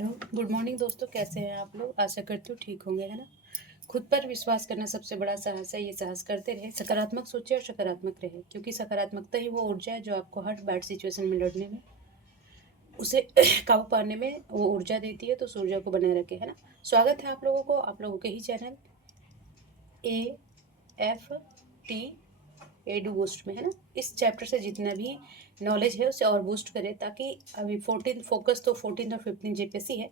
Hello, good morning दोस्तों। कैसे हैं आप लोग? आशा करती हूँ ठीक होंगे, है ना। खुद पर विश्वास करना सबसे बड़ा साहस है। ये साहस करते रहे, सकारात्मक सोचे और सकारात्मक रहे, क्योंकि सकारात्मकता ही वो ऊर्जा है जो आपको हर बैड सिचुएशन में लड़ने में, उसे काबू पाने में वो ऊर्जा देती है। तो उस ऊर्जा को बनाए रखे, है ना। स्वागत है आप लोगों को, आप लोगों के ही चैनल AFT एडू बूस्ट में, है ना। इस चैप्टर से जितना भी नॉलेज है उसे और बूस्ट करें, ताकि अभी 14 फोकस तो 14 और 15 JPSC है।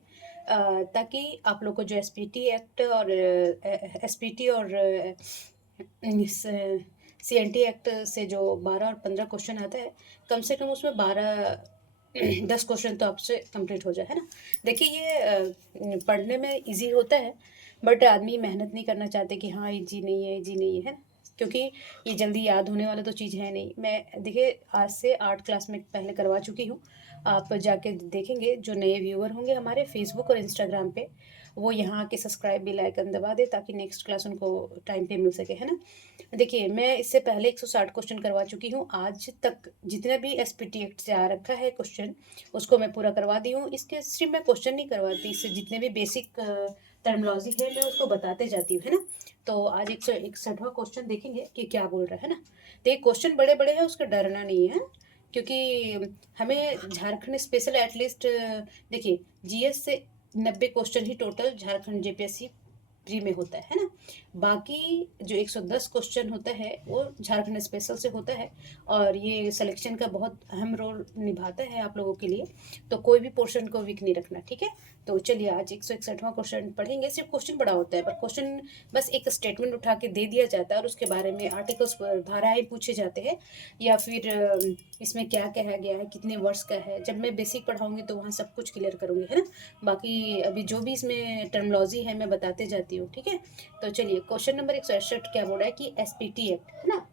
ताकि आप लोग को जो SPT एक्ट और SPT और CNT एक्ट से जो 12 और 15 क्वेश्चन आता है, कम से कम उसमें 10 क्वेश्चन तो आपसे कंप्लीट हो जाए, है ना। देखिए ये पढ़ने में इजी होता है, बट आदमी मेहनत नहीं करना चाहते कि हाँ इजी नहीं है, इजी नहीं है, क्योंकि ये जल्दी याद होने वाला तो चीज़ है नहीं। मैं देखिए आज से 8 क्लास में पहले करवा चुकी हूँ। आप जाके देखेंगे, जो नए व्यूअर होंगे हमारे फेसबुक और इंस्टाग्राम पे, वो यहाँ आके सब्सक्राइब बेल आइकन दबा दे, ताकि नेक्स्ट क्लास उनको टाइम पे मिल सके, है ना। देखिए मैं इससे पहले 160 क्वेश्चन करवा चुकी हूँ। आज तक जितना भी SPT एक्ट से आ रखा है क्वेश्चन, उसको मैं पूरा करवा दी हूँ। इसके सिर्फ मैं क्वेश्चन नहीं करवाती, इससे जितने भी बेसिक टर्मोलॉजी है मैं उसको बताते जाती हूँ, है ना। तो आज 161वां क्वेश्चन देखेंगे कि क्या बोल रहा है ना। तो ये क्वेश्चन बड़े बड़े हैं, उसका डरना नहीं है, क्योंकि हमें झारखंड स्पेशल एटलीस्ट देखिए GS से 90 क्वेश्चन ही टोटल झारखंड JPSC प्री में होता है ना। बाकी जो 110 क्वेश्चन होता है वो झारखंड स्पेशल से होता है, और ये सिलेक्शन का बहुत अहम रोल निभाता है आप लोगों के लिए। तो कोई भी पोर्शन को वीक नहीं रखना, ठीक है। तो चलिए आज 161वां क्वेश्चन पढ़ेंगे। सिर्फ क्वेश्चन बड़ा होता है, पर क्वेश्चन बस एक स्टेटमेंट उठा के दे दिया जाता है और उसके बारे में आर्टिकल्स धाराएं पूछे जाते हैं, या फिर इसमें क्या कहा गया है, कितने वर्ष का है। जब मैं बेसिक पढ़ाऊंगी तो वहाँ सब कुछ क्लियर करूंगी, है ना। बाकी अभी जो भी इसमें टर्मोलॉजी है मैं बताते जाती हूँ, ठीक है। तो चलिए क्वेश्चन नंबर 161 क्या बोल रहा है कि SPT एक्ट, है ना,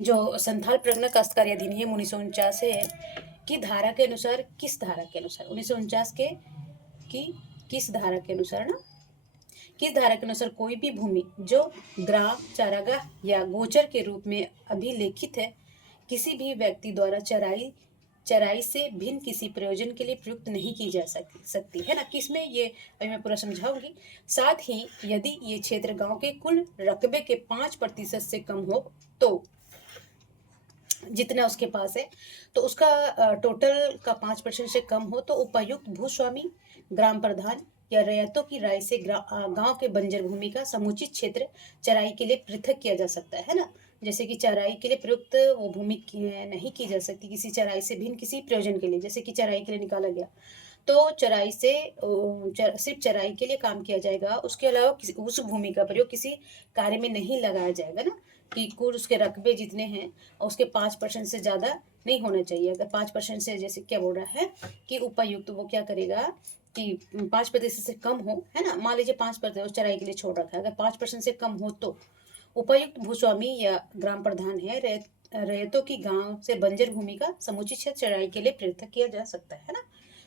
जो संथाल परगना काश्तकारी अधिनियम 1949 है, की धारा के अनुसार, किस धारा के अनुसार 1949 के की किस धारा के अनुसार ना, किस धारा के अनुसार कोई भी भूमि जो ग्राम, चारागाह या गोचर के रूप में अभिलेखित है, किसी भी व्यक्ति द्वारा चराई चराई से भिन्न किसी प्रयोजन के लिए प्रयुक्त नहीं की जा सकती, है ना। किसमें ये अभी मैं पूरा समझाऊंगी। साथ ही यदि ये क्षेत्र गांव के कुल रकबे के 5% से कम हो, तो जितना उसके पास है, तो उसका टोटल का 5% से कम हो, तो उपायुक्त भूस्वामी, ग्राम प्रधान या रैयतों की राय से गांव के बंजर भूमि का समुचित क्षेत्र चराई के लिए पृथक किया जा सकता है ना। जैसे कि चराई के लिए प्रयुक्त वो भूमि नहीं की जा सकती किसी चराई से भिन्न किसी प्रयोजन के लिए, जैसे कि चराई के लिए निकाला गया, तो चराई से सिर्फ चराई के लिए काम किया जाएगा। उसके अलावा उस भूमि का प्रयोग किसी कार्य में नहीं लगाया जाएगा ना। कि कुल उसके रकबे जितने हैं और उसके 5% से ज़्यादा नहीं होना चाहिए। अगर 5% से, जैसे क्या बोल रहा है कि उपायुक्त वो क्या करेगा कि 5% से कम हो, है ना। मान लीजिए 5% चराई के लिए छोड़ रखा है, अगर 5% से कम हो तो उपायुक्त भूस्वामी या ग्राम प्रधान है रैयतों की गांव से बंजर भूमि का समुचित क्षेत्र चराई के लिए पृथक किया जा सकता है ना।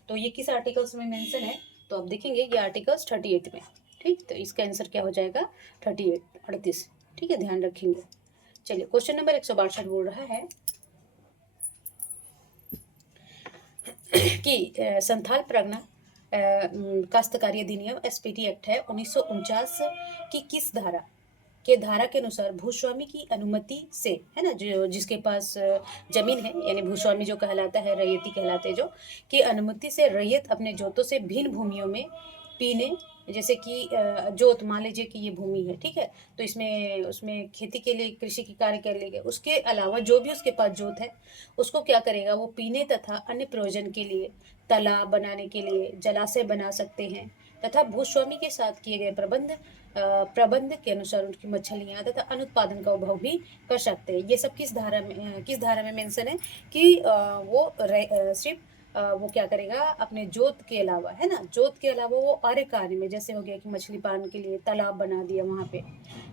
तो ये किस आर्टिकल्स में मेंशन है, तो आप देखेंगे ये आर्टिकल्स 38 में। ठीक, तो इसका आंसर क्या हो जाएगा 38 ठीक है, ध्यान रखेंगे। चलिए क्वेश्चन नंबर 162 बोल रहा है कि संथाल परगना काश्तकारी अधिनियम SPT एक्ट है 1949 की किस धारा धारा के अनुसार भूस्वामी की अनुमति से, है ना, जो जिसके पास जमीन है, यानी भूस्वामी जो कहलाता है, रैयती कहलाते जो, की अनुमति से रैयत अपने जोतों से भिन्न भूमियों में पीने, जैसे कि जोत, मान लीजिए कि ये भूमि है, ठीक है, तो इसमें उसमें खेती के लिए, कृषि के कार्य कर लेंगे, उसके अलावा जो भी उसके पास जोत है उसको क्या करेगा, वो पीने तथा अन्य प्रयोजन के लिए, तालाब बनाने के लिए जलाशय बना सकते हैं, तथा भूस्वामी के साथ किए गए प्रबंध के अनुसार उनकी मछलियां तथा अनुत्पादन का उपभोग भी कर सकते हैं। ये सब किस धारा में मेंशन है कि सिर्फ वो क्या करेगा, अपने जोत के अलावा, है ना, जोत के अलावा वो और कार्य में, जैसे हो गया कि मछली पालन के लिए तालाब बना दिया वहाँ पे,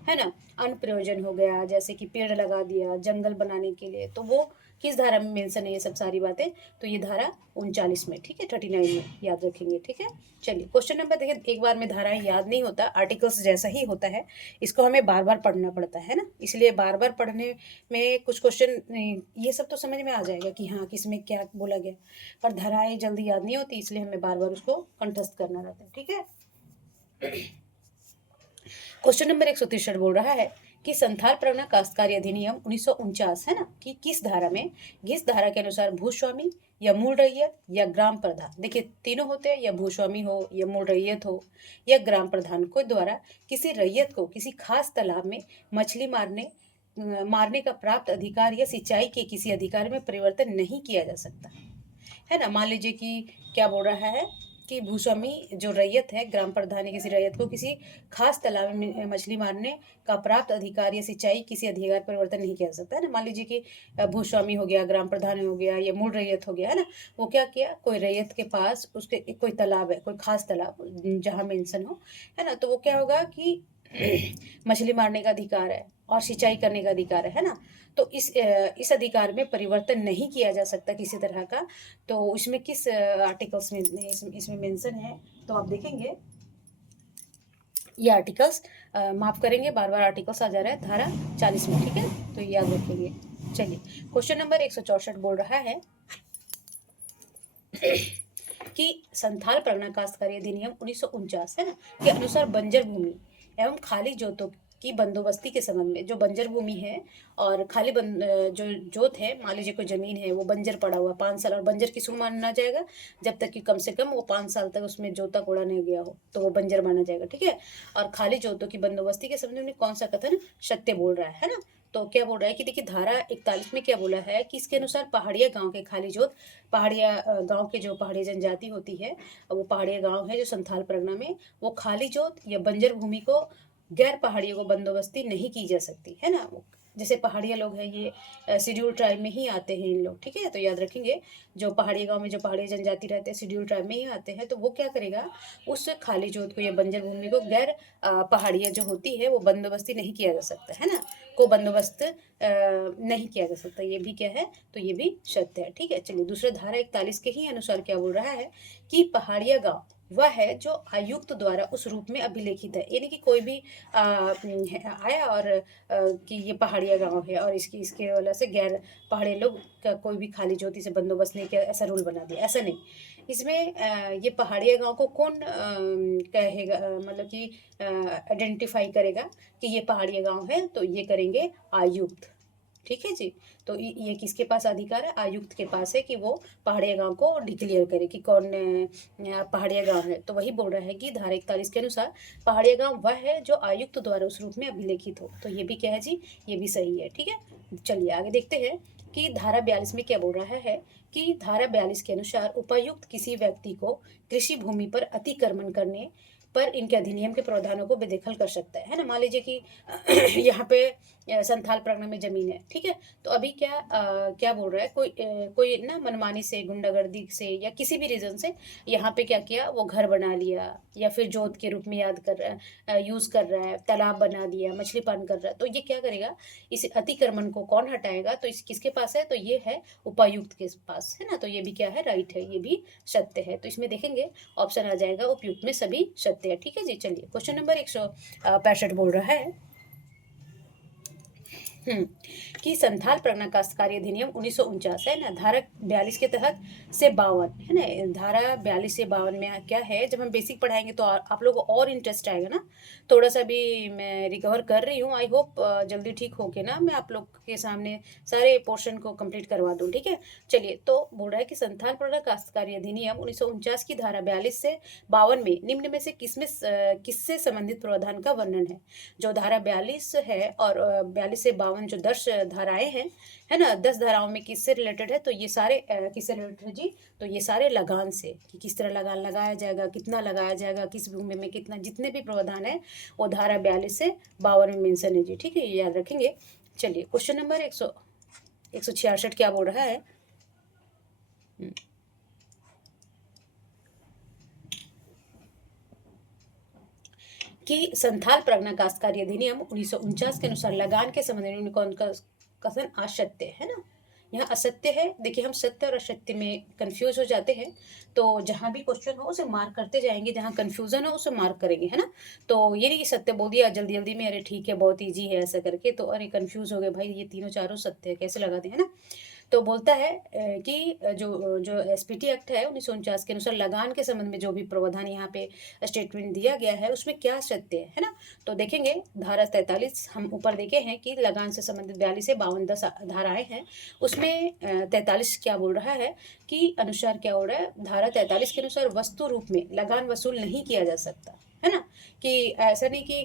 है ना, अन्न प्रयोजन हो गया, जैसे कि पेड़ लगा दिया जंगल बनाने के लिए, तो वो किस धारा में मेंशन है ये सब सारी बातें, तो ये धारा 39 में, ठीक है, 39 में याद रखेंगे, ठीक है। चलिए क्वेश्चन नंबर देखिए, एक बार में धाराएं याद नहीं होता, आर्टिकल्स जैसा ही होता है, इसको हमें बार बार पढ़ना पड़ता है ना, इसलिए बार बार पढ़ने में कुछ क्वेश्चन ये सब तो समझ में आ जाएगा कि हाँ किसमें क्या बोला गया, पर धाराएं जल्दी याद नहीं होती, इसलिए हमें बार बार उसको कंठस्थ करना रहता है, ठीक है। क्वेश्चन नंबर 163 बोल रहा है कि संथाल परगना काश्तकारी अधिनियम 1949 है ना, कि किस धारा में, किस धारा के अनुसार भूस्वामी या मूल रैयत या ग्राम प्रधान, देखिए तीनों होते हैं, या भूस्वामी हो या मूल रैयत हो या ग्राम प्रधान को द्वारा किसी रैयत को किसी खास तालाब में मछली मारने का प्राप्त अधिकार या सिंचाई के किसी अधिकार में परिवर्तन नहीं किया जा सकता, है ना। मान लीजिए कि क्या बोल रहा है कि भूस्वामी जो रैयत है, ग्राम प्रधान किसी रैयत को किसी खास तालाब में मछली मारने का प्राप्त अधिकार या सिंचाई किसी अधिकार परिवर्तन नहीं किया जा सकता, है ना। मान लीजिए कि भूस्वामी हो गया, ग्राम प्रधान हो गया, या मूल रैयत हो गया, है ना, वो क्या किया, कोई रैयत के पास उसके कोई तालाब है, कोई खास तालाब जहाँ मेंशन हो, है ना, तो वो क्या होगा कि मछली मारने का अधिकार है और सिंचाई करने का अधिकार है ना, तो इस अधिकार में परिवर्तन नहीं किया जा सकता किसी तरह का, तो इसमें किस आर्टिकल्स में इसमें मेंशन है, तो आप देखेंगे ये आर्टिकल्स माफ करेंगे, बार बार आर्टिकल्स आ जा रहा है, धारा 40 में, ठीक है, तो ये याद रखेंगे। चलिए क्वेश्चन नंबर 164 बोल रहा है कि संथाल परगना काश्तकारी अधिनियम 1949 है ना के अनुसार बंजर भूमि एवं खाली जोतों की बंदोबस्ती के संबंध में, जो बंजर भूमि है और खाली जो जोत है, मान लीजिए कोई जमीन है वो बंजर पड़ा हुआ 5 साल, और बंजर किसको माना जाएगा, जब तक कि कम से कम वो 5 साल तक उसमें जोता कोड़ा नहीं गया हो, तो वो बंजर माना जाएगा, ठीक है। और खाली जोतों की बंदोबस्ती के संबंध में कौन सा कथन सत्य बोल रहा है ना, तो क्या बोल रहा है कि देखिए धारा 41 में क्या बोला है कि इसके अनुसार पहाड़िया गांव के खाली जोत, पहाड़िया गांव के जो पहाड़िया जनजाति होती है, वो पहाड़िया गांव है जो संथाल परगना में, वो खाली जोत या बंजर भूमि को गैर पहाड़ियों को बंदोबस्ती नहीं की जा सकती, है ना। जैसे पहाड़िया लोग हैं, ये शेड्यूल ट्राइब में ही आते हैं इन लोग, ठीक है, तो याद रखेंगे जो पहाड़ी गांव में जो पहाड़ी जनजाति रहते हैं शेड्यूल ट्राइब में ही आते हैं, तो वो क्या करेगा, उस खाली जोत को या बंजर भूमि को गैर पहाड़िया जो होती है वो बंदोबस्ती नहीं किया जा सकता, है ना, को बंदोबस्त नहीं किया जा सकता, ये भी क्या है, तो ये भी सत्य है, ठीक है। चलिए दूसरा धारा 41 के ही अनुसार क्या बोल रहा है कि पहाड़िया गांव वह है जो आयुक्त द्वारा उस रूप में अभिलेखित है, यानी कि कोई भी आया और कि ये पहाड़िया गांव है और इसके वजह से गैर पहाड़ी लोग का कोई भी खाली ज्योति से बंदोबस्त नहीं किया, ऐसा रूल बना दिया, ऐसा नहीं। इसमें ये पहाड़िया गांव को कौन कहेगा, मतलब कि आइडेंटिफाई करेगा कि ये पहाड़िया गांव है, तो ये करेंगे आयुक्त, ठीक है जी। तो ये किसके पास अधिकार है, आयुक्त के पास है कि वो पहाड़िया गांव को डिक्लेयर करे कि कौन पहाड़िया गांव है, तो वही बोल रहा है कि धारा 41 के अनुसार पहाड़िया गांव वह है जो आयुक्त द्वारा उस रूप में अभिलेखित हो, तो ये भी क्या है जी, ये भी सही है, ठीक है। चलिए आगे देखते हैं कि धारा 42 में क्या बोल रहा है कि धारा 42 के अनुसार उपायुक्त किसी व्यक्ति को कृषि भूमि पर अतिक्रमण करने पर इनके अधिनियम के प्रावधानों को बेदखल कर सकता है ना। मान लीजिए कि यहाँ पे संथाल परगना में जमीन है, ठीक है, तो अभी क्या बोल रहा है, कोई ना मनमानी से, गुंडागर्दी से या किसी भी रीजन से यहाँ पे क्या किया, वो घर बना लिया या फिर जोत के रूप में यूज कर रहा है, तालाब बना दिया, मछली पालन कर रहा है, तो ये क्या करेगा, इस अतिक्रमण को कौन हटाएगा, तो इस किसके पास है, तो ये है उपायुक्त के पास, है ना, तो ये भी क्या है, राइट है, ये भी सत्य है, तो इसमें देखेंगे ऑप्शन आ जाएगा उपयुक्त में सभी सत्य है, ठीक है जी। चलिए क्वेश्चन नंबर 165 बोल रहा है कि संथाल परगना काश्तकारी अधिनियम 1949 है ना, धारा 42 के तहत से 52 है ना, धारा 42 से 52 में क्या है, जब हम बेसिक पढ़ाएंगे तो आप लोगों को और इंटरेस्ट आएगा ना, थोड़ा सा भी मैं रिकवर कर रही हूँ, आई होप जल्दी ठीक होके ना मैं आप लोग के सामने सारे पोर्शन को कंप्लीट करवा दूँ, ठीक है। चलिए तो बोल रहा है कि संथाल परगना काश्तकारी अधिनियम 1949 की धारा 42 से 52 में निम्न में से किससे संबंधित प्रावधान का वर्णन है, जो धारा 42 है और 42 से 52 जो 10 धाराएं हैं, है ना, 10 धाराओं में किससे रिलेटेड है, तो ये सारे किससे रिलेटेड है जी, तो ये सारे लगान से, कि किस तरह लगान लगाया जाएगा, कितना लगाया जाएगा, किस भूमि में कितना, जितने भी प्रावधान है वो धारा 42 से 52 में मेंशन है जी, ठीक है, ये याद रखेंगे। चलिए क्वेश्चन नंबर 166 क्या बोल रहा है कि संथाल परगना काश्तकारी अधिनियम 1949 के अनुसार लगान के संबंध में कौन का कथन असत्य है ना, यहाँ असत्य है। देखिए हम सत्य और असत्य में कंफ्यूज हो जाते हैं, तो जहाँ भी क्वेश्चन हो उसे मार्क करते जाएंगे, जहाँ कंफ्यूजन हो उसे मार्क करेंगे, है ना। तो ये नहीं कि सत्य बोल दिया जल्दी जल्दी में, अरे ठीक है बहुत ईजी है ऐसा करके, तो अरे कंफ्यूज हो गए भाई, ये तीनों चारों सत्य है कैसे लगाते हैं ना। तो बोलता है कि जो जो एसपीटी एक्ट है 1949 के अनुसार लगान के संबंध में जो भी प्रावधान यहाँ पे स्टेटमेंट दिया गया है उसमें क्या सत्य है ना। तो देखेंगे धारा 43 हम ऊपर देखे हैं कि लगान से संबंधित 42 से 52 10 धाराएं हैं, उसमें 43 क्या बोल रहा है कि अनुसार क्या हो रहा है, धारा 43 के अनुसार वस्तु रूप में लगान वसूल नहीं किया जा सकता, है ना। कि ऐसा नहीं कि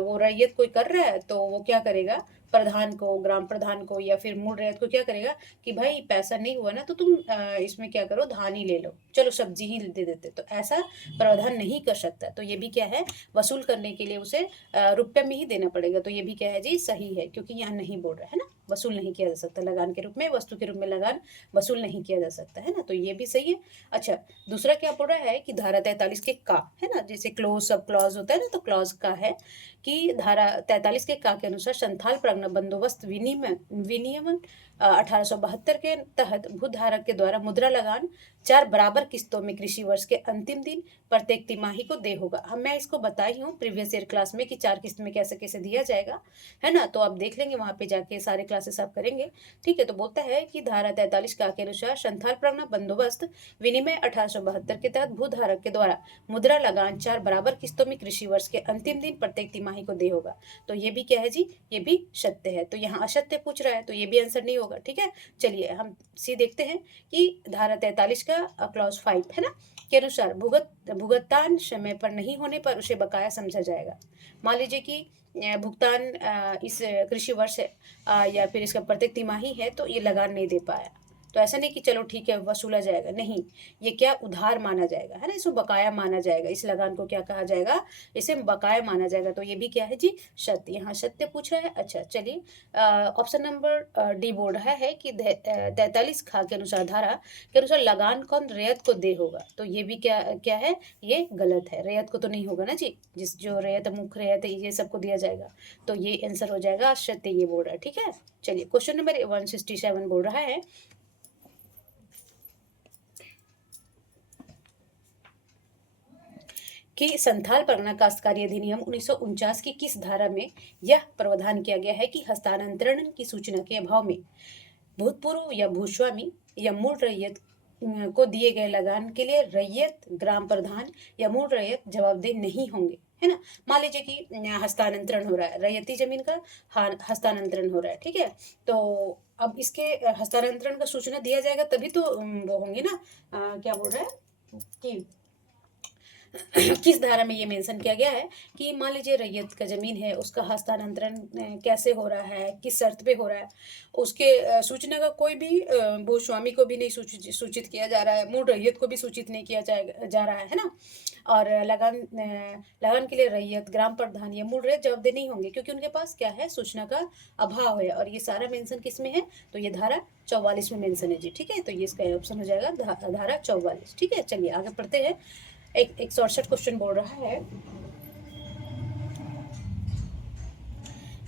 वो रैयत कोई कर रहा है तो वो क्या करेगा, प्रधान को, ग्राम प्रधान को या फिर मूल रैयत को क्या करेगा कि भाई पैसा नहीं हुआ ना तो तुम इसमें क्या करो, धान ही ले लो, चलो सब्जी ही दे देते, तो ऐसा प्रावधान नहीं कर सकता। तो ये भी क्या है, वसूल करने के लिए उसे रुपये में ही देना पड़ेगा। तो ये भी क्या है जी, सही है, क्योंकि यहाँ नहीं बोल रहा है ना वसूल नहीं किया जा सकता, लगान के रूप में, वस्तु के रूप में लगान वसूल नहीं किया जा सकता, है ना। तो ये भी सही है। अच्छा, दूसरा क्या बोल रहा है कि धारा 43 के का, है ना, जैसे क्लोज सब क्लॉज होता है ना, तो क्लॉज का है कि धारा 43 के का के अनुसार संथाल प्रगना बंदोबस्त विनियमन 1872 के तहत भूधारक के द्वारा मुद्रा लगान 4 बराबर किस्तों में कृषि वर्ष के अंतिम दिन प्रत्येक तिमाही को दे होगा। हम मैं इसको बताई हूँ प्रीवियस ईयर क्लास में कि 4 किस्त में कैसे कैसे दिया जाएगा, है ना। तो आप देख लेंगे वहां पे जाके, सारे क्लासेस आप करेंगे, ठीक है। तो बोलता है कि धारा 43 का के अनुसार संथाल प्रगना बंदोबस्त विनिमय 1872 के तहत भूधारक के द्वारा मुद्रा लगान 4 बराबर किस्तों में कृषि वर्ष के अंतिम दिन प्रत्येक तिमाही को दे होगा। तो ये भी क्या है जी, ये भी सत्य है। तो यहाँ असत्य पूछ रहा है तो ये भी आंसर नहीं होगा, ठीक है। चलिए हम सी देखते हैं कि धारा 43 का क्लॉज 5 है ना, के अनुसार भुगतान समय पर नहीं होने पर उसे बकाया समझा जाएगा। मान लीजिए कि भुगतान इस कृषि वर्ष या फिर इसका प्रत्येक तिमाही है तो ये लगान नहीं दे पाया, तो ऐसा नहीं कि चलो ठीक है वसूला जाएगा, नहीं, ये क्या उधार माना जाएगा, है ना, इसको बकाया माना जाएगा। इस लगान को क्या कहा जाएगा, इसे बकाया माना जाएगा। तो ये भी क्या है जी, सत्य, यहाँ सत्य पूछ रहा है। अच्छा चलिए, ऑप्शन नंबर डी बोल रहा है कि 43 खा के अनुसार, धारा के अनुसार लगान कौन रैयत को दे होगा। तो ये भी क्या क्या है, ये गलत है, रैयत को तो नहीं होगा ना जी, जिस जो रैयत मुख्य रैयत है ये सबको दिया जाएगा। तो ये आंसर हो जाएगा सत्य, ये बोल रहा है, ठीक है। चलिए क्वेश्चन नंबर 167 बोल रहा है कि संथाल परगना काश्तकारी अधिनियम 1949 की किस धारा में यह प्रावधान किया गया है कि हस्तांतरण की सूचना के अभाव में भूतपूर्व या भूस्वामी या मूल रैयत को दिए गए लगान के लिए रैयत, ग्राम प्रधान या मूल रैयत जवाबदेह नहीं होंगे, है ना। मान लीजिए कि हस्तांतरण हो रहा है, रैयती जमीन का हस्तांतरण हो रहा है, ठीक है। तो अब इसके हस्तांतरण का सूचना दिया जाएगा तभी तो वो होंगे ना, क्या बोल रहा है कि किस धारा में ये मेंशन किया गया है कि मान लीजिए रैयत का जमीन है, उसका हस्तांतरण कैसे हो रहा है, किस शर्त पे हो रहा है, उसके सूचना का कोई भी भूस्वामी को भी नहीं सूचित किया जा रहा है, मूल रैयत को भी सूचित नहीं किया जा रहा है ना। और लगान के लिए रैयत, ग्राम प्रधान या मूल रैयत जवाबदेह नहीं होंगे, क्योंकि उनके पास क्या है, सूचना का अभाव है। और ये सारा मेंशन किस में है, तो ये धारा 44 में मेंशन है जी, ठीक है। तो ये इसका ऑप्शन हो जाएगा धारा 44, ठीक है। चलिए आगे पढ़ते हैं। एक 168 क्वेश्चन बोल रहा है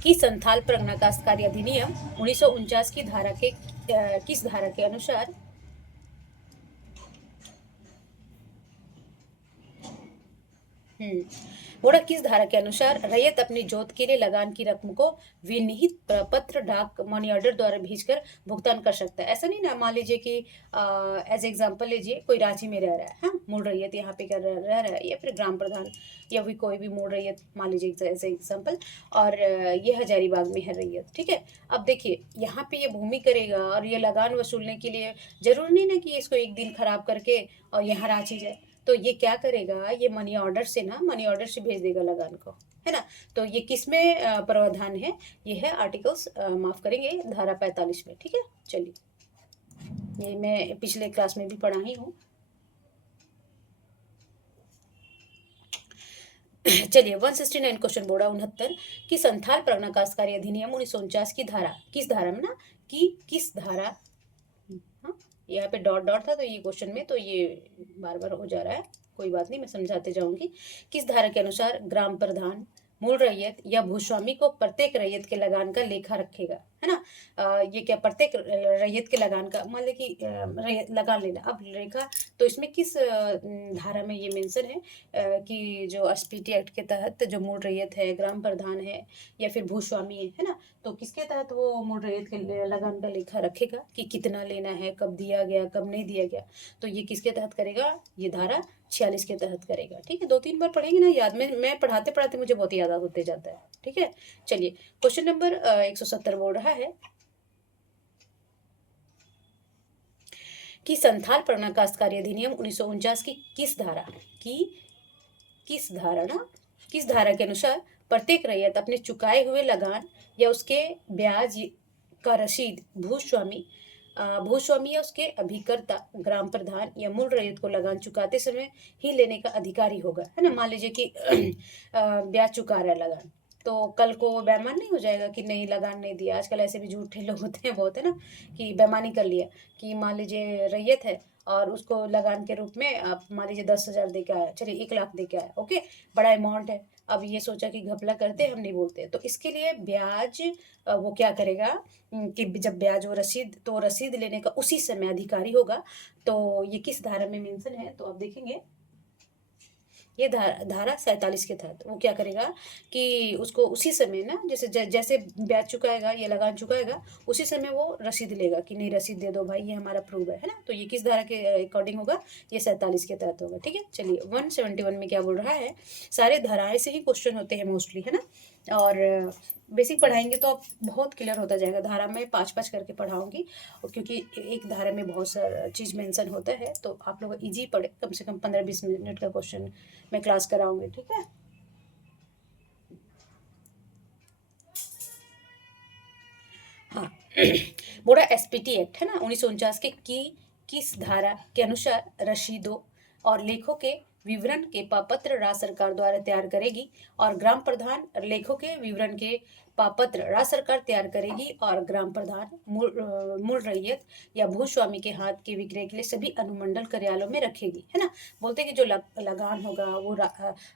कि संथाल परगना काश्तकारी अधिनियम 1949 की धारा के किस धारा के अनुसार बोला किस धारा के अनुसार रैयत अपनी जोत के लिए लगान की रकम को विनिहित पत्र, डाक, मनी ऑर्डर द्वारा भेजकर भुगतान कर सकता है। ऐसा नहीं ना, मान लीजिए कि एज एग्जांपल लीजिए कोई रांची में रह रहा है, हाँ, मूल रैयत यहाँ पे रह रहा है, या फिर ग्राम प्रधान या भी कोई भी मूल रैयत मान लीजिए एज एग्जाम्पल, और ये हजारीबाग में है रैयत, ठीक है। अब देखिए यहाँ पे ये भूमि करेगा और ये लगान वसूलने के लिए जरूरी नहीं ना कि इसको एक दिन खराब करके और यहाँ रांची जाए, तो ये क्या करेगा, ये मनी ऑर्डर से ना, मनी ऑर्डर से भेज देगा लगान को, है ना। तो ये किस में प्रावधान है, ये है आर्टिकल्स माफ करेंगे धारा 45 में, ठीक है। चलिए ये मैं पिछले क्लास में भी पढ़ा ही हूँ। चलिए 169 क्वेश्चन बोला 69 कि संथाल परगना काश्तकारी अधिनियम 1949 की धारा किस धारा में ना, कि किस धारा, हाँ यहाँ पे डॉट डॉट था तो ये क्वेश्चन में तो ये बार बार हो जा रहा है, कोई बात नहीं, मैं समझाते जाऊंगी। किस धारा के अनुसार ग्राम प्रधान, मूल रैयत या भूस्वामी को प्रत्येक रैयत के लगान का लेखा रखेगा, है ना। ये क्या प्रत्येक रैयत के लगान का मान लें कि लगान लेना। अब रेखा तो इसमें किस धारा में ये मेंशन है कि जो एसपीटी एक्ट के तहत जो मूल रैयत है, ग्राम प्रधान है या फिर भूस्वामी है ना, तो किसके तहत वो मूल रैयत के लगान का लेखा रखेगा कि कितना लेना है, कब दिया गया, कब नहीं दिया गया। तो ये किसके तहत करेगा, ये धारा 46 के तहत करेगा। ठीक है, 2-3 बार पढ़ेंगे ना याद में, मैं पढ़ाते पढ़ाते मुझे बहुत याद होते जाता है। ठीक है, चलिए क्वेश्चन नंबर 170 बोल रहा है कि संथाल परगना काश्तकारी अधिनियम 1949 की किस धारा के अनुसार प्रत्येक रैयत अपने चुकाए हुए लगान या उसके ब्याज का रसीद भूस्वामी या उसके अभिकर्ता, ग्राम प्रधान या मूल रैयत को लगान चुकाते समय ही लेने का अधिकारी होगा, है ना। मान लीजिए कि ब्याज चुका रहा है लगान, तो कल को वो बेईमान नहीं हो जाएगा कि नहीं लगान नहीं दिया। आजकल ऐसे भी झूठे लोग होते हैं बहुत, है ना, कि बेईमानी कर लिया कि मान लीजिए रैयत है और उसको लगान के रूप में आप मान लीजिए 10,000 दे के आया, चलिए 1 लाख दे के आया, ओके, बड़ा अमाउंट है। अब ये सोचा कि घपला करते हम नहीं बोलते, तो इसके लिए ब्याज वो क्या करेगा कि जब ब्याज वो रसीद लेने का उसी समय अधिकारी होगा। तो ये किस धारा में मेंशन है, तो आप देखेंगे ये धारा 47 के तहत वो क्या करेगा कि उसको उसी समय ना, जैसे ब्याज चुकाएगा या लगान चुकाएगा उसी समय वो रसीद लेगा कि नहीं रसीद दे दो भाई, ये हमारा प्रूफ है ना। तो ये किस धारा के अकॉर्डिंग होगा, ये 47 के तहत होगा। ठीक है, चलिए 171 में क्या बोल रहा है, सारे धाराएं से ही क्वेश्चन होते हैं मोस्टली, है ना। और बेसिक पढ़ाएंगे तो आप बहुत क्लियर होता जाएगा। धारा में 5-5 करके पढ़ाऊंगी, क्योंकि एक धारा में बहुत सारा चीज़ मेंशन होता है, तो आप लोग इजी पढ़े, कम से कम 15-20 मिनट का क्वेश्चन मैं क्लास कराऊंगी। ठीक है, हाँ बोला एसपीटी एक्ट है ना 1949 के की किस धारा के अनुसार रसीदों और लेखों के विवरण के पापत्र राज्य सरकार द्वारा तैयार करेगी और ग्राम प्रधान लेखों के विवरण के पापत्र राज्य सरकार तैयार करेगी और ग्राम प्रधान मूल रैयत या भूस्वामी के हाथ के विक्रय के लिए सभी अनुमंडल कार्यालयों में रखेगी, है ना। बोलते हैं कि जो लगान होगा वो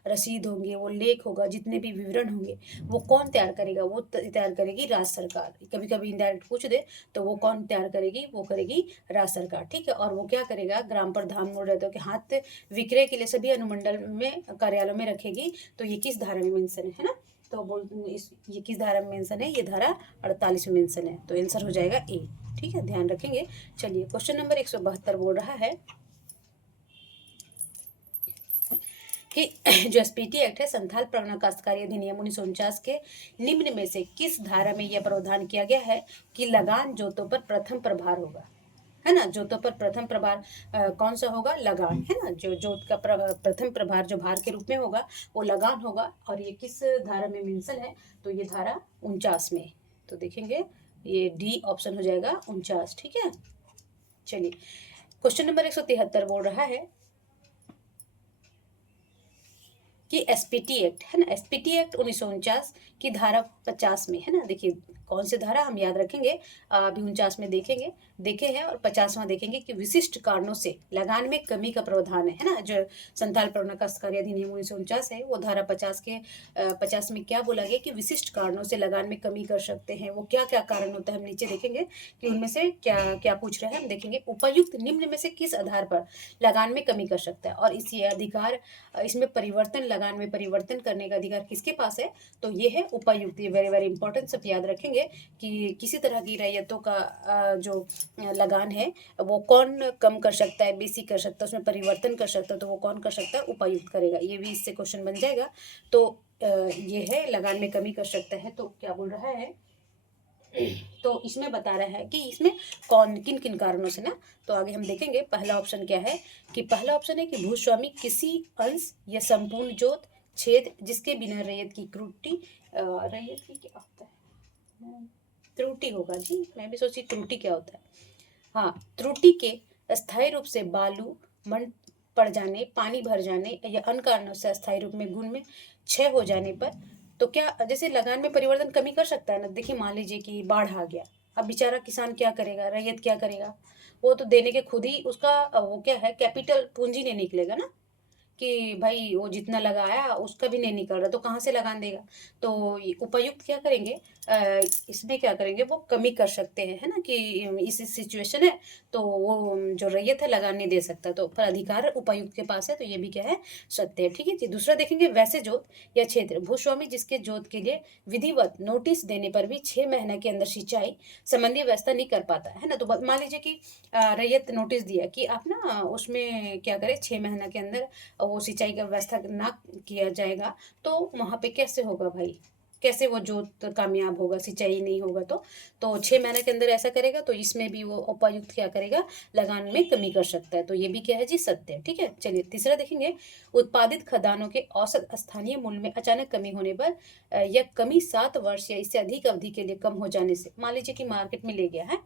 रसीद होंगे, वो लेख होगा, जितने भी विवरण होंगे वो कौन तैयार करेगा, वो तैयार करेगी राज्य सरकार। कभी कभी इनडायरेक्ट पूछ दे तो वो कौन तैयार करेगी, वो करेगी राज्य सरकार। ठीक है, और वो क्या करेगा, ग्राम प्रधान मूल रैयतों के हाथ विक्रय के लिए सभी अनुमंडल में कार्यालयों में रखेगी। तो ये किस धारा में मेंशन है ना, तो ये किस धारा में मेंशन है, ये धारा 48 में मेंशन है। तो आंसर हो जाएगा ए। ठीक है, ध्यान रखेंगे। चलिए क्वेश्चन नंबर 172 बोल रहा है कि जो एसपीटी एक्ट है संथाल परगना काश्तकारी अधिनियम 1949 के निम्न में से किस धारा में यह प्रावधान किया गया है कि लगान जोतों पर प्रथम प्रभार होगा, है ना। जोतों पर प्रथम प्रभार कौन सा होगा, लगान, है ना। जो जोत का प्रथम प्रभार जो भार के रूप में होगा वो लगान होगा। और ये किस धारा में मेंशन है, तो ये धारा 49 में। तो देखेंगे ये डी ऑप्शन हो जाएगा 49। ठीक है, चलिए क्वेश्चन नंबर 173 बोल रहा है कि एसपीटी एक्ट है ना, एसपीटी एक्ट 1949 की धारा 50 में, है ना। देखिए कौन सी धारा हम याद रखेंगे, अभी 49 में देखे हैं और 50वां देखेंगे कि विशिष्ट कारणों से लगान में कमी का प्रावधान है ना। जो संथाल परगना काश्तकारी अधिनियम 1949 है वो धारा 50 में क्या बोला गया कि विशिष्ट कारणों से लगान में कमी कर सकते हैं। वो क्या क्या कारण होता है हम नीचे देखेंगे कि उनमें से क्या क्या पूछ रहे हैं। हम देखेंगे उपायुक्त निम्न में से किस आधार पर लगान में कमी कर सकता है, और इसी अधिकार इसमें परिवर्तन, लगान में परिवर्तन करने का अधिकार किसके पास है, तो ये है उपायुक्त। ये वेरी वेरी इंपॉर्टेंट, सब याद रखेंगे कि किसी तरह की रैयतों का जो लगान है वो कौन कम कर सकता है, बेसी कर सकता है, उसमें परिवर्तन कर सकता है, तो वो कौन कर सकता है, उपायुक्त करेगा। ये भी इससे क्वेश्चन बन जाएगा। तो ये है लगान में कमी कर सकता है, तो क्या बोल रहा है, तो इसमें बता रहा है कि इसमें किन किन कारणों से ना। तो आगे हम देखेंगे पहला ऑप्शन क्या है, कि पहला ऑप्शन है कि भूस्वामी किसी अंश या संपूर्ण जोत छेद जिसके बिना रैयत की रैयत की क्या होता है, त्रुटि होगा जी, मैं भी सोची त्रुटि क्या होता है। हाँ, त्रुटि के अस्थायी रूप से बालू मन पड़ जाने, पानी भर जाने या अन्य कारणों से अस्थायी रूप में गुण में क्षय हो जाने पर, तो क्या जैसे लगान में परिवर्तन कमी कर सकता है ना। देखिए मान लीजिए कि बाढ़ आ गया, अब बेचारा किसान क्या करेगा, रैयत क्या करेगा, वो तो देने के खुद ही उसका वो क्या है, कैपिटल पूंजी नहीं निकलेगा ना, कि भाई वो जितना लगाया उसका भी नहीं निकल रहा, तो कहाँ से लगान देगा। तो उपायुक्त क्या करेंगे, इसमें क्या करेंगे, वो कमी कर सकते हैं, है ना, कि इस सिचुएशन है तो वो जो रैयत है लगान नहीं दे सकता, तो पर अधिकार उपायुक्त के पास है, तो ये भी क्या है, सत्य है। ठीक है जी। दूसरा देखेंगे, वैसे जोत या क्षेत्र, भूस्वामी जिसके जोत के लिए विधिवत नोटिस देने पर भी 6 महीने के अंदर सिंचाई संबंधी व्यवस्था नहीं कर पाता है ना। तो मान लीजिए कि रैयत नोटिस दिया कि आप ना उसमें क्या करें, 6 महीने के अंदर वो सिंचाई का व्यवस्था ना किया जाएगा, तो वहाँ पे कैसे होगा भाई, कैसे वो जोत कामयाब होगा, सिंचाई नहीं होगा तो 6 महीने के अंदर ऐसा करेगा, तो इसमें भी वो उपायुक्त क्या करेगा, लगान में कमी कर सकता है। तो ये भी क्या है जी, सत्य है। ठीक है। चलिए तीसरा देखेंगे, उत्पादित खदानों के औसत स्थानीय मूल्य में अचानक कमी होने पर यह कमी 7 वर्ष या इससे अधिक अवधि के लिए कम हो जाने से, मान लीजिए कि मार्केट में ले गया है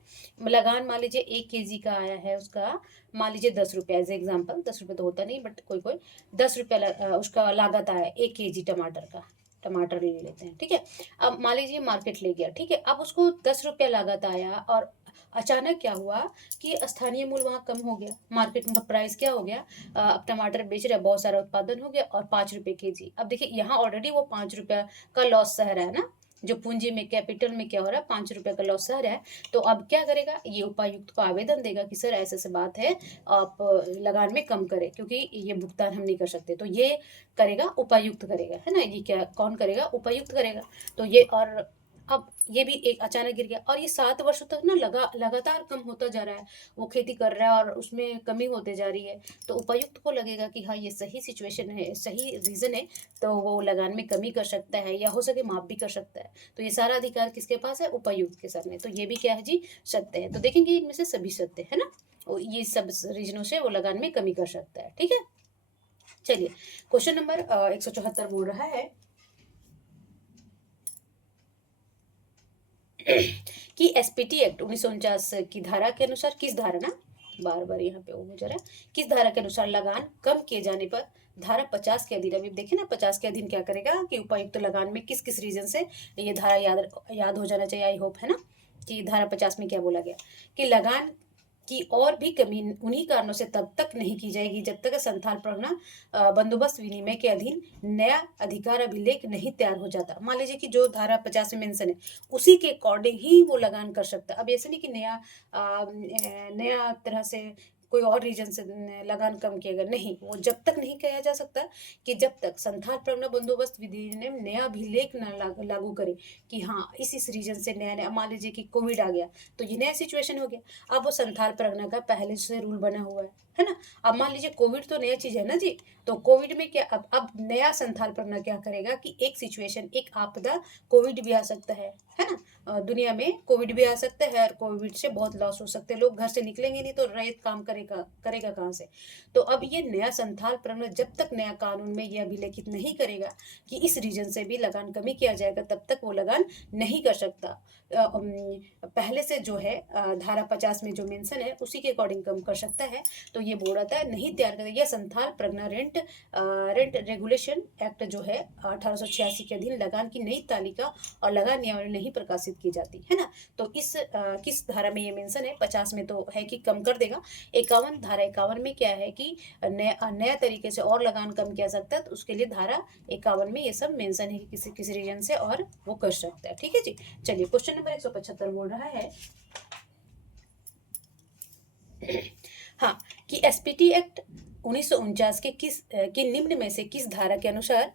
लगान, मान लीजिए 1 kg का आया है उसका, मान लीजिए 10 रुपये, एज एग्जाम्पल 10 रुपये तो होता नहीं, बट कोई कोई 10 रुपये उसका लागत आया 1 kg टमाटर का, टमाटर ले लेते हैं। ठीक है। अब मान लीजिए मार्केट ले गया, ठीक है, अब उसको 10 रुपया लागत आया और अचानक क्या हुआ कि स्थानीय मूल्य वहाँ कम हो गया, मार्केट में प्राइस क्या हो गया, अब टमाटर बेच रहे हैं, बहुत सारा उत्पादन हो गया और 5 रुपये kg। अब देखिए यहाँ ऑलरेडी वो 5 रुपया का लॉस सह रहा है ना, जो पूंजी में कैपिटल में क्या हो रहा है, 5 रुपये का लॉस सह रहा है। तो अब क्या करेगा, ये उपायुक्त को आवेदन देगा कि सर ऐसे ऐसे बात है, आप लगान में कम करें, क्योंकि ये भुगतान हम नहीं कर सकते। तो ये करेगा उपायुक्त करेगा, है ना, ये क्या कौन करेगा, उपायुक्त करेगा। तो ये, और अब ये भी एक अचानक गिर गया और ये 7 वर्षों तक ना लगातार कम होता जा रहा है, वो खेती कर रहा है और उसमें कमी होते जा रही है। तो उपायुक्त को लगेगा कि हाँ ये सही सिचुएशन है, सही रीज़न है, तो वो लगान में कमी कर सकता है या हो सके माफ भी कर सकता है। तो ये सारा अधिकार किसके पास है, उपायुक्त के सर में। तो ये भी क्या है जी, सत्य है। तो देखेंगे इनमें से सभी सत्य है ना, ये सब रीजनों से वो लगान में कमी कर सकता है। ठीक है। चलिए क्वेश्चन नंबर 174 बोल रहा है कि एसपीटी एक्ट 1949 की धारा के अनुसार, किस धारा ना, बार बार यहाँ पे वो हो जा रहा है, किस धारा के अनुसार लगान कम किए जाने पर धारा 50 के अधीन, अभी देखे ना 50 के अधीन क्या करेगा कि उपायुक्त लगान में किस किस रीजन से, ये धारा याद याद हो जाना चाहिए, आई होप, है ना, कि धारा 50 में क्या बोला गया कि लगान की और भी कमी उन्हीं कारणों से तब तक नहीं की जाएगी जब तक संथाल परगना बंदोबस्त विनिमय के अधीन नया अधिकार अभिलेख नहीं तैयार हो जाता। मान लीजिए कि जो धारा 50 में मेंशन है उसी के अकॉर्डिंग ही वो लगान कर सकता है। अब ऐसे नहीं कि नया तरह से कोई और रीजन से लगान कम किया गया, नहीं, वो जब तक नहीं किया जा सकता कि जब तक संथाल परगना बंदोबस्त विधिनियम नया अभिलेख न लागू करे कि हाँ इस रीजन से नया नया, मान लीजिए कि कोविड आ गया तो ये नया सिचुएशन हो गया, अब वो संथाल परगना का पहले से रूल बना हुआ है ना। अब मान लीजिए कोविड तो नया चीज है ना जी, तो कोविड में क्या, अब नया संथाल परगना क्या करेगा कि एक सिचुएशन, एक आपदा, कोविड भी आ सकता है ना, दुनिया में कोविड भी आ सकता है और कोविड से बहुत लॉस हो सकते हैं, लोग घर से निकलेंगे नहीं तो रैयत काम करेगा करेगा कहाँ से। तो अब ये नया संथाल परगना जब तक नया कानून में यह अभिलेखित नहीं करेगा कि इस रीजन से भी लगान कमी किया जाएगा तब तक वो लगान नहीं कर सकता। पहले से जो है धारा 50 में जो मेंशन है उसी के अकॉर्डिंग कम कर सकता है। तो ये बोल रहा था नहीं तैयार कर, यह Santhal Pargana rent regulation act जो है 1886 के अधीन लगान की नई तालिका और लगान नियमावली नहीं प्रकाशित की जाती है ना। तो इस किस धारा में ये मेंशन है, 50 में तो है कि कम कर देगा, 51 धारा 51 में क्या है कि नया तरीके से और लगान कम किया सकता है, तो उसके लिए धारा 51 में ये सब मेंशन है कि किसी किसी रीजन से और वो कर सकता है। ठीक है जी। चलिए क्वेश्चन नंबर 175 बोल रहा है हाँ कि एसपीटी एक्ट 1949 के की निम्न में से किस धारा के अनुसार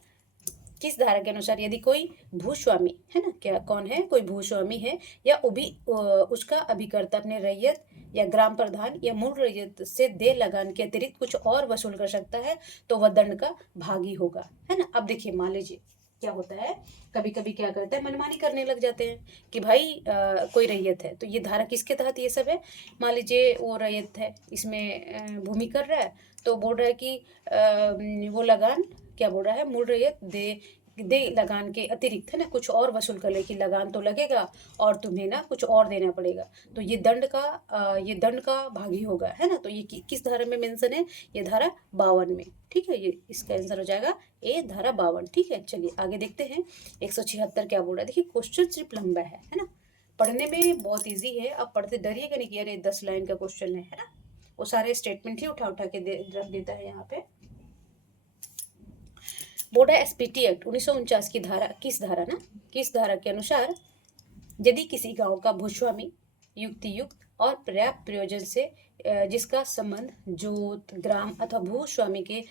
यदि कोई भूस्वामी है ना, क्या कौन है, कोई भूस्वामी है या उसका अभिकर्ता अपने रैयत या ग्राम प्रधान या मूल रैयत से दे लगान के अतिरिक्त कुछ और वसूल कर सकता है तो वह दंड का भागी होगा, है ना। अब देखिए मान लीजिए क्या होता है, कभी कभी क्या करता है मनमानी करने लग जाते हैं कि भाई कोई रैयत है, तो ये धारा किसके तहत ये सब है, मान लीजिए वो रैयत है इसमें भूमि कर रहा है, तो बोल रहा है कि वो लगान क्या बोल रहा है, मूल रैयत दे लगान के अतिरिक्त, है ना, कुछ और वसूल कर ले कि लगान तो लगेगा और तुम्हें ना कुछ और देना पड़ेगा, तो ये दंड का भागी होगा, है ना। तो ये किस धारा में मेंशन है, ये धारा 52 में। ठीक है, ये इसका आंसर हो जाएगा ए, धारा 52। ठीक है, चलिए आगे देखते हैं 176 क्या बोल रहा है। देखिए क्वेश्चन सिर्फ लंबा है ना, पढ़ने में बहुत ईजी है, अब पढ़ते डरिएगा नहीं कि अरे 10 लाइन का क्वेश्चन है ना, वो सारे स्टेटमेंट ही उठा उठा के रख देता है यहाँ पे। बोर्ड है एसपीटी एक्ट 1949 की धारा, किस धारा के अनुसार यदि किसी गांव का भूस्वामी युक्त और पर्याप्त प्रयोजन से जिसका संबंध जोत ग्राम अथवा भूस्वामी के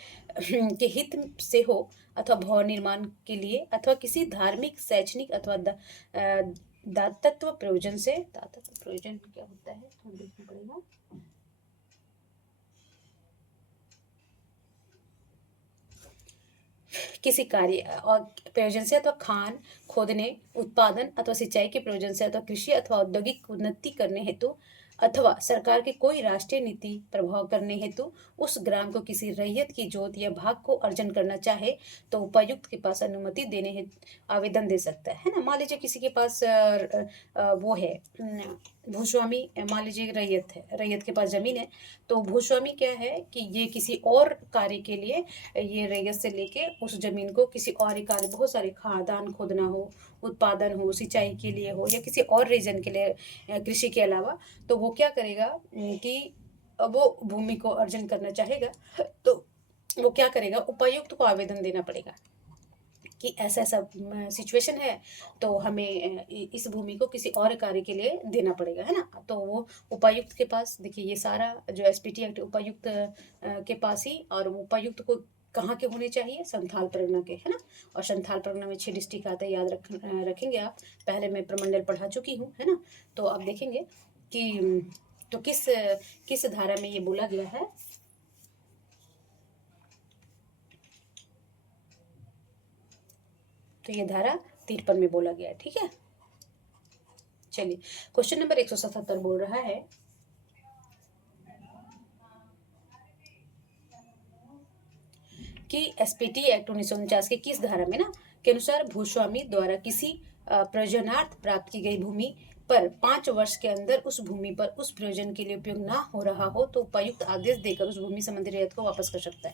हित से हो अथवा भवन निर्माण के लिए अथवा किसी धार्मिक शैक्षणिक अथवा दातत्व प्रयोजन से, दातत्व प्रयोजन क्या होता है थोड़ा देखना पड़ेगा, किसी कार्य और प्रयोजन से अथवा खान खोदने उत्पादन अथवा सिंचाई के प्रयोजन से अथवा कृषि अथवा औद्योगिक उन्नति करने हेतु अथवा सरकार की कोई राष्ट्रीय नीति प्रभाव करने हेतु उस ग्राम को किसी रैयत की जोत या भाग को अर्जन करना चाहे तो उपायुक्त के पास अनुमति देने हेतु आवेदन दे सकता है ना। मान लीजिए किसी के पास वो है भूस्वामी, मान लीजिए रैयत है, रैयत के पास जमीन है, तो भूस्वामी क्या है कि ये किसी और कार्य के लिए ये रैयत से लेके उस जमीन को किसी और कार्य, बहुत सारे खादान खोदना हो, उत्पादन हो, सिंचाई के लिए हो या किसी और रीजन के लिए, कृषि के अलावा, तो वो क्या करेगा कि वो भूमि को अर्जन करना चाहेगा तो वो क्या करेगा, उपायुक्त को आवेदन देना पड़ेगा कि ऐसा ऐसा सिचुएशन है तो हमें इस भूमि को किसी और कार्य के लिए देना पड़ेगा, है ना। तो वो उपायुक्त के पास, देखिए ये सारा जो एसपीटी एक्ट उपायुक्त के पास ही, और उपायुक्त को कहाँ के होने चाहिए, संथाल परगना के, है ना। और संथाल परगना में 6 डिस्ट्रिक्ट आते हैं, याद रखेंगे आप, पहले मैं प्रमंडल पढ़ा चुकी हूँ, है ना। तो आप देखेंगे कि तो किस धारा में ये बोला गया है, तो ये धारा 53 में बोला गया है, ठीक है। चलिए क्वेश्चन नंबर 177 बोल रहा है कि एसपीटी एक्ट 1949 के किस धारा में ना के अनुसार भूस्वामी द्वारा किसी प्रयोजनार्थ प्राप्त की गई भूमि पर 5 वर्ष के अंदर उस भूमि पर उस प्रयोजन के लिए उपयोग ना हो रहा हो तो उपायुक्त आदेश देकर उस भूमि संबंधी रैयत को वापस कर सकता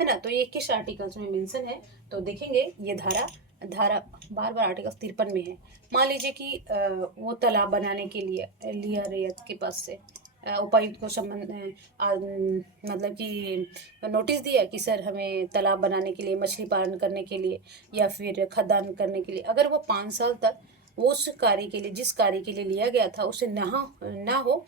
है ना। तो ये किस आर्टिकल्स में मेंशन है, तो देखेंगे ये धारा बार बार आर्टिकल 53 में है। मान लीजिए कि वो तालाब बनाने के लिए लिया रैयत के पास से, उपायुक्त को संबंध मतलब कि नोटिस दिया कि सर हमें तालाब बनाने के लिए, मछली पालन करने के लिए या फिर खदान करने के लिए, अगर वो 5 साल तक वो उस कार्य के लिए, जिस कार्य के लिए लिया गया था उसे ना हो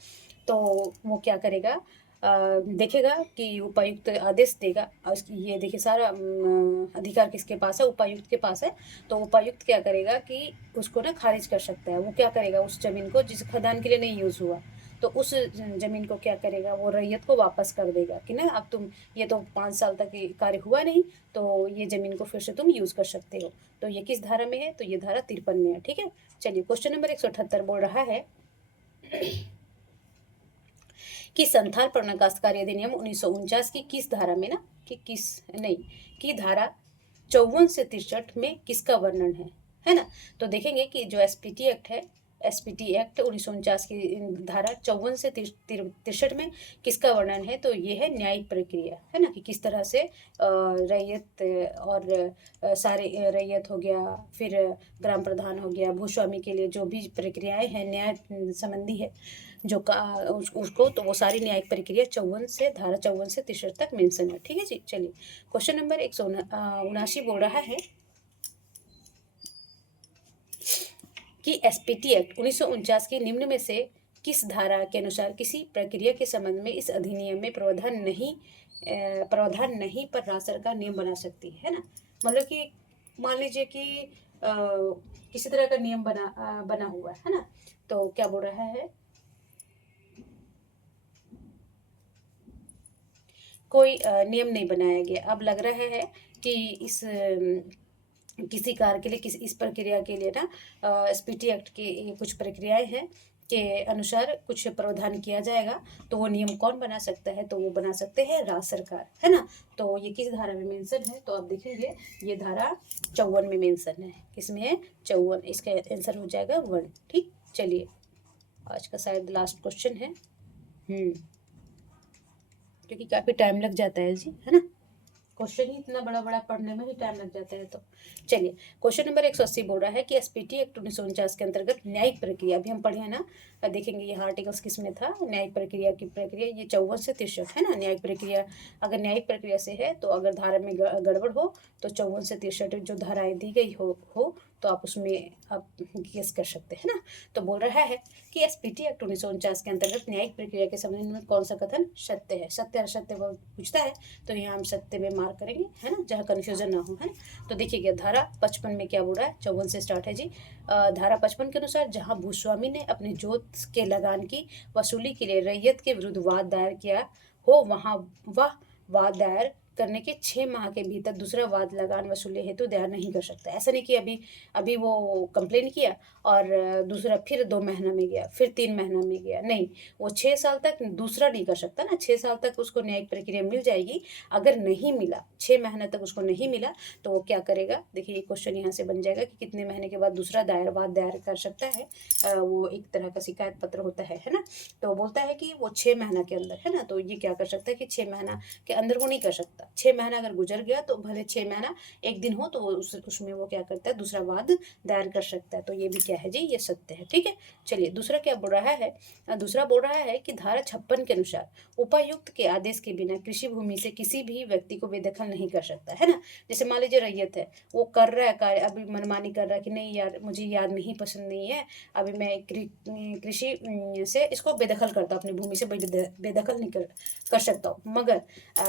तो वो क्या करेगा, देखेगा कि उपायुक्त आदेश देगा। ये देखिए सारा अधिकार किसके पास है, उपायुक्त के पास है। तो उपायुक्त क्या करेगा कि उसको ना खारिज कर सकता है। वो क्या करेगा, उस जमीन को जिस खदान के लिए नहीं यूज़ हुआ तो उस जमीन को क्या करेगा, वो रैयत को वापस कर देगा कि ना अब तुम, ये तो 5 साल तक ये कार्य हुआ नहीं तो ये जमीन को फिर से तुम यूज़ कर सकते हो। तो ये किस धारा में है, तो ये धारा 53 में है, ठीक है। चलिए क्वेश्चन नंबर 178 बोल रहा है कि संथाल परगना काश्तकारी अधिनियम 1949 की किस धारा में ना की धारा 54 से 63 में किसका वर्णन है ना। तो देखेंगे कि जो एसपीटी एक्ट है, एसपीटी एक्ट 1949 की धारा 54 से 63 में किसका वर्णन है, तो ये है न्यायिक प्रक्रिया, है ना, कि किस तरह से रैयत और सारे रैयत हो गया, फिर ग्राम प्रधान हो गया, भूस्वामी के लिए जो भी प्रक्रियाएं हैं न्याय संबंधी है जो का उसको, तो वो सारी न्यायिक प्रक्रिया धारा 54 से 63 तक मेंशन है, ठीक है जी। चलिए क्वेश्चन नंबर 179 बोल रहा है कि एसपीटी एक्ट 1949 के निम्न में से किस धारा के अनुसार किसी प्रक्रिया के संबंध में इस अधिनियम में प्रावधान नहीं पर राज्य सरकार नियम बना सकती है ना। मतलब कि मान लीजिए कि किसी तरह का नियम बना हुआ है ना, तो क्या बोल रहा है, कोई नियम नहीं बनाया गया, अब लग रहा है कि इस किसी कार्य के लिए, इस प्रक्रिया के लिए ना एसपीटी एक्ट की कुछ प्रक्रियाएं हैं के अनुसार कुछ प्रावधान किया जाएगा, तो वो नियम कौन बना सकता है, तो वो बना सकते हैं राज्य सरकार, है ना। तो ये किस धारा में मेंशन है, तो आप देखेंगे ये धारा 54 में मेंशन है, किसमें है 54, इसका आंसर हो जाएगा 1, ठीक। चलिए आज का शायद लास्ट क्वेश्चन है, क्योंकि काफ़ी टाइम लग जाता है जी, है ना। क्वेश्चन ही इतना बड़ा बड़ा, पढ़ने में ही टाइम लग जाता है। तो चलिए, क्वेश्चन नंबर 180 बोल रहा है कि एसपीटी एक्ट 1949 के अंतर्गत न्यायिक प्रक्रिया, अभी हम पढ़े हैं ना, देखेंगे यहाँ आर्टिकल्स किस में था, न्यायिक प्रक्रिया की प्रक्रिया, ये 54 से 63 है ना। न्यायिक प्रक्रिया, अगर न्यायिक प्रक्रिया से है तो अगर धारा में गड़बड़ हो तो 54 से 63 जो धाराएं दी गई हो तो आप उसमें आप गेस कर सकते हैं ना। तो बोल रहा है कि एसपीटी एक्ट 1949 के अंतर्गत न्यायिक प्रक्रिया के संबंध में कौन सा कथन सत्य है। सत्य और असत्य वो पूछता है, तो यहाँ हम सत्य में मार्क करेंगे, है ना, जहाँ कन्फ्यूजन ना हो, है ना। तो देखिएगा धारा 55 में क्या बोल रहा है, 54 से स्टार्ट है जी। धारा 55 के अनुसार जहाँ भूस्वामी ने अपने जोत के लगान की वसूली के लिए रैयत के विरुद्ध वाद दायर किया हो, वहाँ वह वाद दायर करने के 6 माह के भीतर दूसरा वाद लगान वसूली हेतु दायर नहीं कर सकता। ऐसा नहीं कि अभी वो कंप्लेन किया और दूसरा फिर 2 महीना में गया, फिर 3 महीना में गया, नहीं, वो 6 साल तक दूसरा नहीं कर सकता ना। 6 साल तक उसको न्यायिक प्रक्रिया मिल जाएगी। अगर नहीं मिला, 6 महीने तक उसको नहीं मिला, तो वो क्या करेगा, देखिए ये क्वेश्चन यहाँ से बन जाएगा कि कितने महीने के बाद दूसरा वाद दायर कर सकता है। वो एक तरह का शिकायत पत्र होता है ना। तो बोलता है कि वो 6 महीना के अंदर, है ना। तो ये क्या कर सकता है कि 6 महीना के अंदर वो नहीं कर सकता। 6 महीना अगर गुजर गया तो भले 6 महीना एक दिन हो तो उसमें वो क्या करता है, दूसरा वाद दायर कर सकता है। तो ये भी क्या है जी, ये सत्य है, ठीक है। चलिए दूसरा क्या बोल रहा है, दूसरा बोल रहा है कि धारा 56 के अनुसार उपायुक्त के आदेश के बिना कृषि भूमि से किसी भी व्यक्ति को बेदखल नहीं कर सकता, है ना। जैसे मान लीजिए रैयत है, वो कर रहा है कार्य, अभी मनमानी कर रहा है कि नहीं यार मुझे याद नहीं, पसंद नहीं है, अभी मैं कृषि से इसको बेदखल करता हूँ, अपनी भूमि से बेदखल नहीं कर सकता हूँ, मगर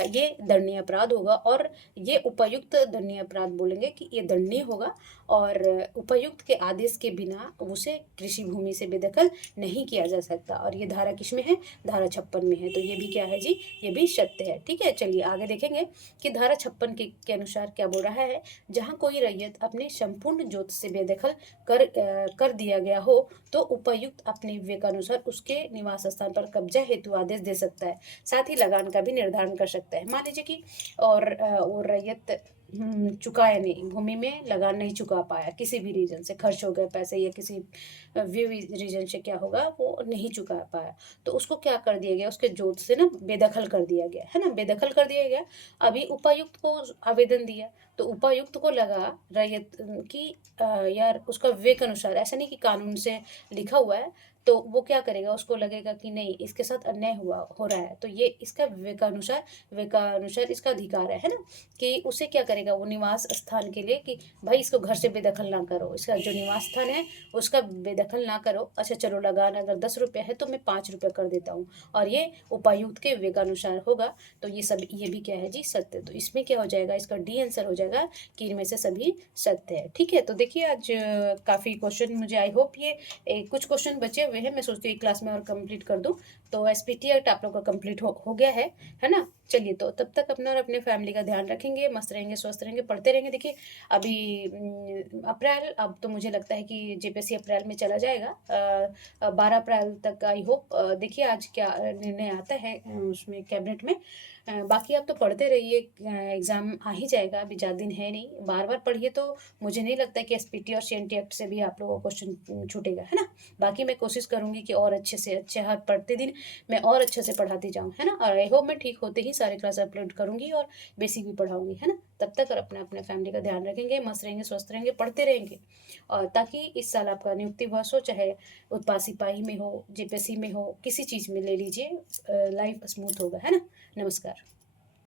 ये दंडनीय अपराध होगा। और ये उपायुक्त दंडनीय अपराध बोलेंगे कि ये दंडनीय होगा, और उपायुक्त के आदेश के बिना उसे कृषि भूमि से बेदखल नहीं किया जा सकता। और ये धारा किस में है, धारा 56 में है। तो ये भी क्या है जी, ये भी सत्य है, ठीक है। चलिए आगे देखेंगे कि धारा 56 के अनुसार क्या बोल रहा है, जहाँ कोई रैयत अपने संपूर्ण जोत से बेदखल कर दिया गया हो तो उपायुक्त अपने विवेकानुसार उसके निवास स्थान पर कब्जा हेतु आदेश दे सकता है। साथ ही लगान का भी निर्धारण कर सकता है। मान लीजिए कि और रैयत चुकाया नहीं, भूमि में लगान नहीं चुका पाया, किसी भी रीजन से खर्च हो गए पैसे या किसी व्यू रीजन से क्या होगा, वो नहीं चुका पाया, तो उसको क्या कर दिया गया, उसके जोत से ना बेदखल कर दिया गया, है ना, बेदखल कर दिया गया। अभी उपायुक्त को आवेदन दिया, तो उपायुक्त को लगा रैयत की यार उसका विवेक अनुसार, ऐसा नहीं कि कानून से लिखा हुआ है, तो वो क्या करेगा, उसको लगेगा कि नहीं इसके साथ अन्याय हो रहा है, तो ये इसका विवेकानुसार इसका अधिकार है ना, कि उसे क्या करेगा, वो निवास स्थान के लिए कि भाई इसको घर से बेदखल ना करो, इसका जो निवास स्थान है उसका बेदखल ना करो। अच्छा चलो लगान अगर 10 रुपये है तो मैं 5 रुपये कर देता हूँ, और ये उपायुक्त के विवेकानुसार होगा। तो ये भी क्या है जी, सत्य। तो इसमें क्या हो जाएगा, इसका डी आंसर हो जाएगा कि इनमें से सभी सत्य है, ठीक है। तो देखिए आज काफ़ी क्वेश्चन, मुझे आई होप ये कुछ क्वेश्चन बचे हुए हैं, मैं सोचती हूँ एक क्लास में और कंप्लीट कर दूँ, तो एसपीटी एक्ट आप लोग का कंप्लीट हो गया है ना। चलिए तो तब तक अपना और अपने फैमिली का ध्यान रखेंगे, मस्त रहेंगे, स्वस्थ रहेंगे, पढ़ते रहेंगे। देखिए अभी अप्रैल, अब तो मुझे लगता है कि जेपीएससी अप्रैल में चला जाएगा, 12 अप्रैल तक। आई होप देखिए आज क्या निर्णय आता है उसमें कैबिनेट में। बाकी आप तो पढ़ते रहिए, एग्ज़ाम आ ही जाएगा, अभी ज़्यादा दिन है नहीं, बार बार पढ़िए, तो मुझे नहीं लगता कि एसपीटी और सीएनटी एक्ट से भी आप लोगों को क्वेश्चन छूटेगा, है ना। बाकी मैं कोशिश करूँगी कि और अच्छे से अच्छे, हर पढ़ते दिन मैं और अच्छे से पढ़ाती जाऊँ, है ना। और आई होप मैं ठीक होते ही सारे क्लास अपलोड करूँगी और बेसिक भी पढ़ाऊँगी, है ना। तब तक और अपने अपने फैमिली का ध्यान रखेंगे, मस्त रहेंगे, स्वस्थ रहेंगे, पढ़ते रहेंगे, और ताकि इस साल आपका नियुक्ति बस हो, चाहे उत्पाद सिपाही में हो, जेपीएससी में हो, किसी चीज़ में ले लीजिए, लाइफ स्मूथ होगा, है ना। नमस्कार।